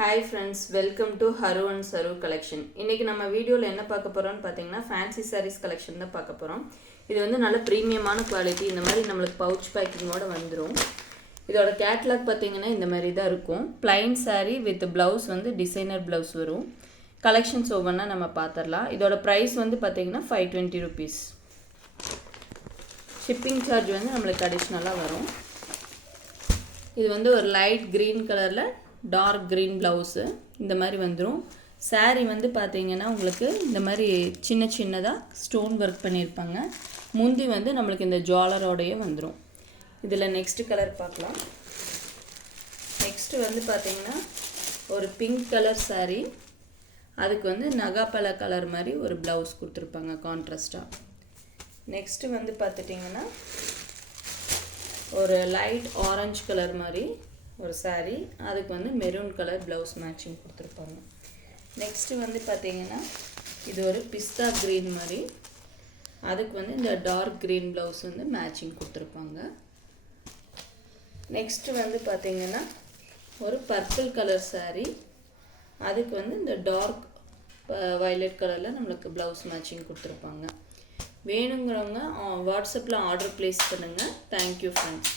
Hi friends, welcome to Haru and Saru collection. இன்னைக்கு நம்ம வீடியோல என்ன பார்க்க போறோம்னு பாத்தீங்கன்னா fancy sarees collection தான் பார்க்க போறோம். இது வந்து நல்ல பிரீமியமான குவாலிட்டி. இந்த மாதிரி நமக்கு pouch packing ஓட வந்துரும். இதோட கேட்டலாக் பாத்தீங்கன்னா இந்த மாதிரி தான் இருக்கும். Plain saree with blouse வந்து designer blouse வரும். கலெக்ஷன்ஸ் ஒவ்வொண்ணா நம்ம பார்த்தறலாம். இதோட பிரைஸ் வந்து பாத்தீங்கன்னா 520 rupees. ஷிப்பிங் சார்ஜ் வந்து நமக்கு அடிஷனலா வரும். இது வந்து ஒரு லைட் green கலர்ல டார்க் green blouse இந்த மாதிரி வந்துரும். saree வந்து பாத்தீங்கன்னா உங்களுக்கு இந்த மாதிரி சின்ன சின்னதா ஸ்டோன் வர்க் பண்ணிருப்பாங்க. முந்தி வந்து நமக்கு இந்த ஜாலரோடயே வந்துரும். இதுல நெக்ஸ்ட் கலர் பார்க்கலாம். நெக்ஸ்ட் வந்து பாத்தீங்கன்னா ஒரு பிங்க் கலர் saree. அதுக்கு வந்து நகாபல கலர் மாதிரி ஒரு blouse கொடுத்திருப்பாங்க கான்ட்ராஸ்டா. நெக்ஸ்ட் வந்து பாத்துட்டீங்கன்னா ஒரு லைட் ஆரஞ்சு கலர் மாதிரி ஒரு saree அதுக்கு வந்து மெரூன் கலர் blouse மேட்சிங் கொடுத்திருப்பாங்க. நெக்ஸ்ட் வந்து பாத்தீங்கன்னா இது ஒரு பிஸ்தா green மாதிரி அதுக்கு வந்து இந்த டார்க் green blouse வந்து மேட்சிங் கொடுத்திருப்பாங்க. நெக்ஸ்ட் வந்து பாத்தீங்கன்னா ஒரு பர்பிள் கலர் saree அதுக்கு வந்து இந்த டார்க் violet கலர்ல நமக்கு blouse மேட்சிங் கொடுத்திருப்பாங்க. வேணும்ங்கறவங்க வாட்ஸ்அப்ல ஆர்டர் பிளேஸ் பண்ணுங்க. Thank you friends.